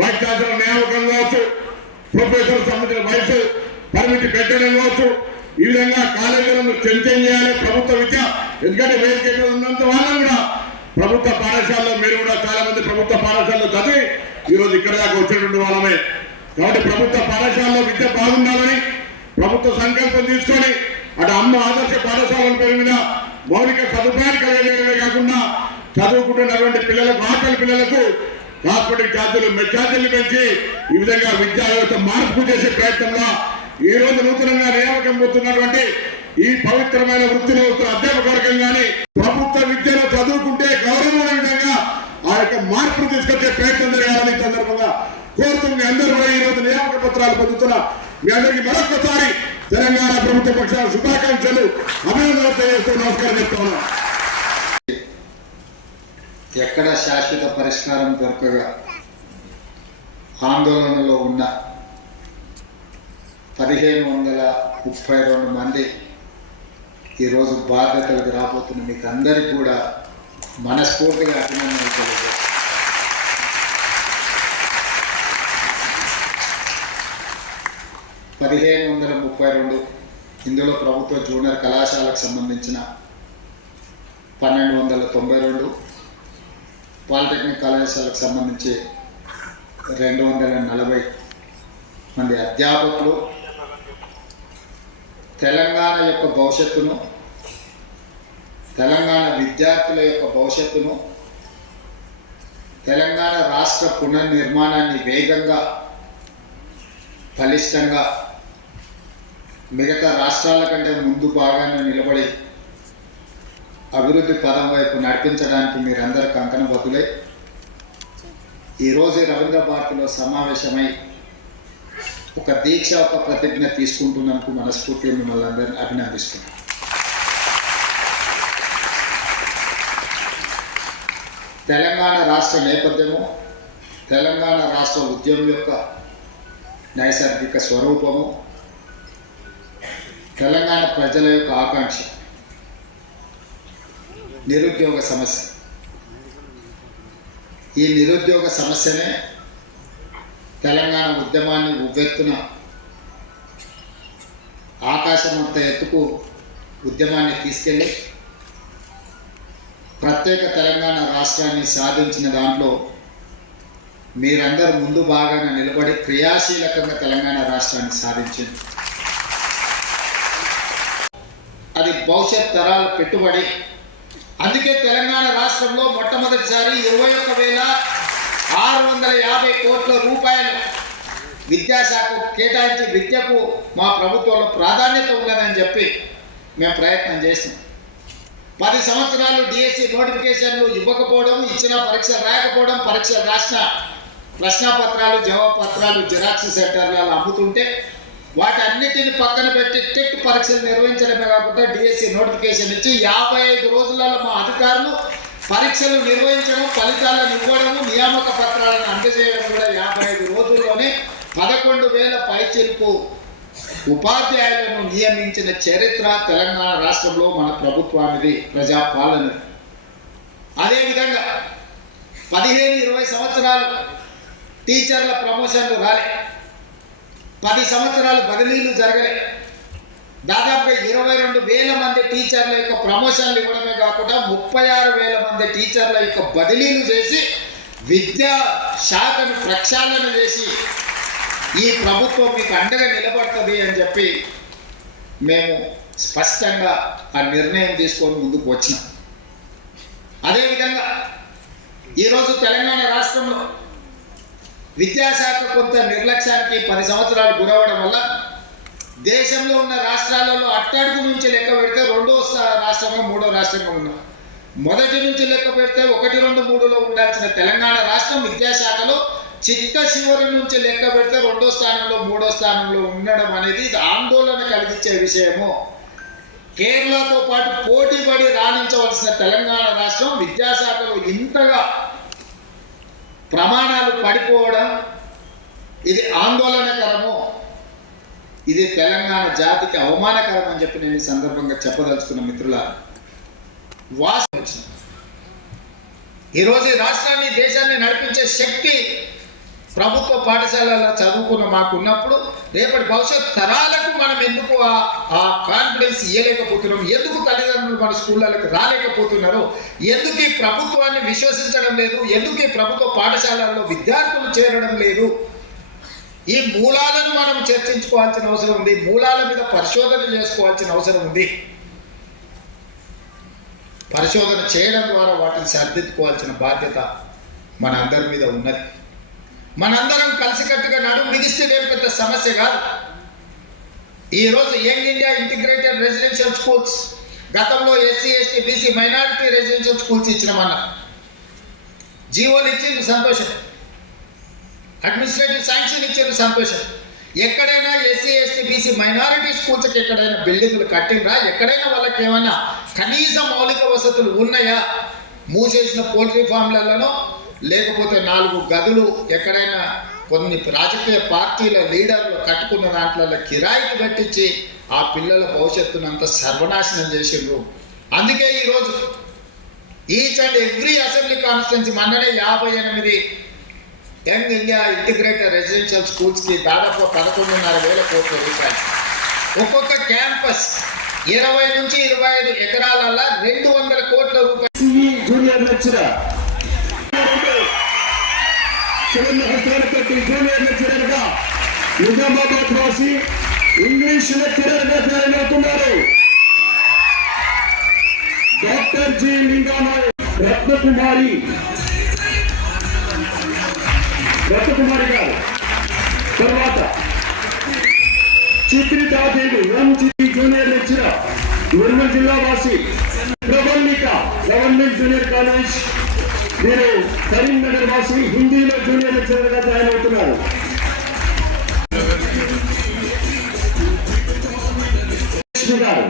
Vice chancellor నియామకం కావచ్చు, professor సంబంధించిన వయసు పరిమితి పెట్టడం కావచ్చు, ఈ విధంగా కాలేజీలను స్ట్రెంగ్ చేయాలి ప్రభుత్వ విద్య. ఎందుకంటే వేదిక ఉన్నంత వాళ్ళని కూడా ప్రభుత్వ పాఠశాలలో మీరు కూడా చాలా మంది ప్రభుత్వ పాఠశాలలో చదివి ఈరోజు ఇక్కడ దాకా వచ్చేటువంటి వాళ్ళమే. కాబట్టి ప్రభుత్వ పాఠశాలలో విద్య బాగుండాలని ప్రభుత్వ సంకల్పం తీసుకొని అటు అమ్మ ఆదర్శ పాఠశాలల పేరు మీద మౌలిక సదుపాయాలు కలిగేయడమే కాకుండా చదువుకుంటున్నటువంటి పిల్లలకు ఆకలి పిల్లలకు హాస్పిటల్ ఛార్జీలు మెచ్ఛార్జీలు పెంచి ఈ విధంగా విద్యా వ్యవస్థ మార్పు చేసే ప్రయత్నంలో ఈ రోజు నూతనంగా నియామకం పొందుతున్నటువంటి ఈ పవిత్రమైన వృత్తిలో అధ్యాపక వర్గం కానీ ప్రభుత్వ విద్యలో చదువుకుంటే గౌరవమైన విధంగా ఆ యొక్క మార్పును తీసుకొచ్చే ప్రయత్నం జరగాలని సందర్భంగా కోరుతూ మీ అందరూ కూడా ఈ రోజు నియామక పత్రాలు పొందుతున్న మీ అందరికీ మరొకసారి తెలంగాణ ప్రభుత్వ పక్షాల శుభాకాంక్షలు అభినందనలు తెలియజేస్తూ నమస్కారం చెప్తున్నా. ఎక్కడ శాశ్వత పరిష్కారం దొరకగా ఆందోళనలో ఉన్న 1532 మంది ఈరోజు బాధ్యతలకు రాబోతున్న మీకు అందరికీ కూడా మనస్ఫూర్తిగా అభినందనలు తెలియజేస్తాను. 1532 ఇందులో ప్రభుత్వ జూనియర్ కళాశాలకు సంబంధించిన 1292, పాలిటెక్నిక్ కళాశాలకు సంబంధించి 240 మంది అధ్యాపకులు తెలంగాణ యొక్క భవిష్యత్తును, తెలంగాణ విద్యార్థుల యొక్క భవిష్యత్తును, తెలంగాణ రాష్ట్ర పునర్నిర్మాణాన్ని వేగంగా బలిష్టంగా మిగతా రాష్ట్రాల కంటే ముందు భాగాన్ని నిలబడి అభివృద్ధి పదం వైపు నడిపించడానికి మీరందరూ కంకణబద్ధులై ఈరోజు రవీంద్ర భారతిలో సమావేశమై ఒక దీక్ష, ఒక ప్రతిజ్ఞ తీసుకుంటున్నందుకు మనస్ఫూర్తిగా మిమ్మల్ని అందరినీ అభినందిస్తున్నాను. తెలంగాణ రాష్ట్ర నేపథ్యము, తెలంగాణ రాష్ట్ర ఉద్యమం యొక్క నైసర్గిక స్వరూపము, తెలంగాణ ప్రజల యొక్క ఆకాంక్ష నిరుద్యోగ సమస్య. ఈ నిరుద్యోగ సమస్యనే తెలంగాణ ఉద్యమాన్ని ఉవ్వెత్తున ఆకాశమంత ఎత్తుకు ఉద్యమాన్ని తీసుకెళ్ళి ప్రత్యేక తెలంగాణ రాష్ట్రాన్ని సాధించిన దాంట్లో మీరందరూ ముందు భాగాన నిలబడి క్రియాశీలకంగా తెలంగాణ రాష్ట్రాన్ని సాధించింది. అది భవిష్యత్ తరాల పెట్టుబడి. అందుకే తెలంగాణ రాష్ట్రంలో మొట్టమొదటిసారి 21,650 కోట్ల రూపాయలు విద్యాశాఖకు కేటాయించి విద్యకు మా ప్రభుత్వంలో ప్రాధాన్యత ఉన్నదని చెప్పి మేము ప్రయత్నం చేసినాం. 10 సంవత్సరాలు డిఎస్సి నోటిఫికేషన్లు ఇవ్వకపోవడం, ఇచ్చిన పరీక్షలు రాయకపోవడం, పరీక్షలు రాసిన ప్రశ్నపత్రాలు జవాబుపత్రాలు జిరాక్స్ సెంటర్లలో అమ్ముతుంటే వాటన్నిటిని పక్కన పెట్టి టెట్ పరీక్షలు నిర్వహించడమే కాకుండా డిఎస్సి నోటిఫికేషన్ ఇచ్చి 55 రోజులలో మా అధికారులు పరీక్షలు నిర్వహించడం, ఫలితాలను ఇవ్వడము, నియామక పత్రాలను అందజేయడం కూడా 55 రోజుల్లోనే 11,000 పైచిలకు ఉపాధ్యాయులను నియమించిన చరిత్ర తెలంగాణ రాష్ట్రంలో మన ప్రభుత్వానికి, ప్రజాపాలన. అదేవిధంగా 15-20 సంవత్సరాలు టీచర్ల ప్రమోషన్లు రాలే, 10 సంవత్సరాలు బదిలీలు జరగలే. దాదాపుగా 22,000 మంది టీచర్ల యొక్క ప్రమోషన్లు ఇవ్వడమే కాకుండా 36,000 మంది టీచర్ల యొక్క బదిలీలు చేసి విద్యా శాఖను ప్రక్షాళన చేసి ఈ ప్రభుత్వం మీకు అండగా నిలబడుతుంది అని చెప్పి మేము స్పష్టంగా ఆ నిర్ణయం తీసుకొని ముందుకు వచ్చినాం. అదేవిధంగా ఈరోజు తెలంగాణ రాష్ట్రంలో విద్యాశాఖ కొంత నిర్లక్ష్యానికి 10 సంవత్సరాలు గురవడం వల్ల దేశంలో ఉన్న రాష్ట్రాలలో అట్టడుగు నుంచి లెక్క పెడితే 2వ రాష్ట్రంగా 3వ రాష్ట్రంగా ఉన్నాం. మొదటి నుంచి లెక్క పెడితే 1, 2, 3లో ఉండాల్సిన తెలంగాణ రాష్ట్రం విద్యాశాఖలో చిట్ట చివరి నుంచి లెక్క పెడితే 2వ స్థానంలో 3వ స్థానంలో ఉండడం అనేది ఆందోళన కలిగించే విషయము. కేరళతో పాటు పోటీపడి రాణించవలసిన తెలంగాణ రాష్ట్రం విద్యాశాఖలో ఇంతగా ప్రమాణాలు పడిపోవడం ఇది ఆందోళనకరము, ఇది తెలంగాణ జాతికి అవమానకరం అని చెప్పి నేను ఈ సందర్భంగా చెప్పదలుచుకున్న మిత్రులారా. ఈరోజు ఈ రాష్ట్రాన్ని, దేశాన్ని నడిపించే శక్తి ప్రభుత్వ పాఠశాలలో చదువుకున్న మాకు ఉన్నప్పుడు రేపటి భవిష్యత్ తరాలకు మనం ఎందుకు ఆ కాన్ఫిడెన్స్ ఇవ్వలేకపోతున్నాం, ఎందుకు తల్లిదండ్రులు మన స్కూళ్ళకు రాలేకపోతున్నారు, ఎందుకు ఈ ప్రభుత్వాన్ని విశ్వసించడం లేదు, ఎందుకు ఈ ప్రభుత్వ పాఠశాలల్లో విద్యార్థులు చేరడం లేదు, ఈ మూలాలను మనం చర్చించుకోవాల్సిన అవసరం ఉంది. మూలాల మీద పరిశోధన చేసుకోవాల్సిన అవసరం ఉంది. పరిశోధన చేయడం ద్వారా వాటిని సరిదిద్దుకోవాల్సిన బాధ్యత మన అందరి మీద ఉన్నది. మనందరం కలిసికట్టుగా నడుము బిగిస్తే పెద్ద సమస్య కాదు. ఈరోజు young India integrated residential schools, గతంలో SC ST BC minority residential schools ఇచ్చినామన్నా, జీవోలు ఇచ్చింది సంతోషం, అడ్మినిస్ట్రేటివ్ శాంక్షన్ ఇచ్చింది సంతోషం. ఎక్కడైనా ఎస్సీ ఎస్టీ బీసీ మైనారిటీ స్కూల్స్కి ఎక్కడైనా బిల్డింగ్లు కట్టినరా, ఎక్కడైనా వాళ్ళకి ఏమన్నా కనీస మౌలిక వసతులు ఉన్నాయా? మూసేసిన పోల్ట్రీ ఫామ్లలోనో లేకపోతే 4 గదులు ఎక్కడైనా కొన్ని రాజకీయ పార్టీల లీడర్లు కట్టుకున్న దాంట్లో కిరాయికి కట్టించి ఆ పిల్లల భవిష్యత్తునంత సర్వనాశనం చేసిండ్రు. అందుకే ఈరోజు each and every assembly constituency మొన్ననే 58 యంగ్ ఇండియా ఇంటిగ్రేటెడ్ రెసిడెన్షియల్ స్కూల్స్కి దాదాపు 11,500 కోట్ల రూపాయలు. ఒక్కొక్క క్యాంపస్ 20 నుంచి 25 ఎకరాలల్లో 200 కోట్ల రూపాయలు. జూనియర్ లెక్చరర్ జూనియర్ లెక్చరర్ గా నిజామాబాద్ వాసి ఇంగ్లీష్ లెక్చరర్ గా జాయిన్ అవుతున్నారు. డాక్టర్ జి లింగానాయ్ రత్నకుమారి గారు. తర్వాత చిత్రితాదేవి ఎంజీ జూనియర్ లెక్చరర్ నిర్మల్ జిల్లా వాసి. ప్రబల్లిక గవర్నమెంట్ జూనియర్ కాలేజ్, వీరు కరీంనగర్ వాసి, హిందీలో జూనియర్ లెక్చరర్ గా జాయిన్ అవుతున్నారు. గారు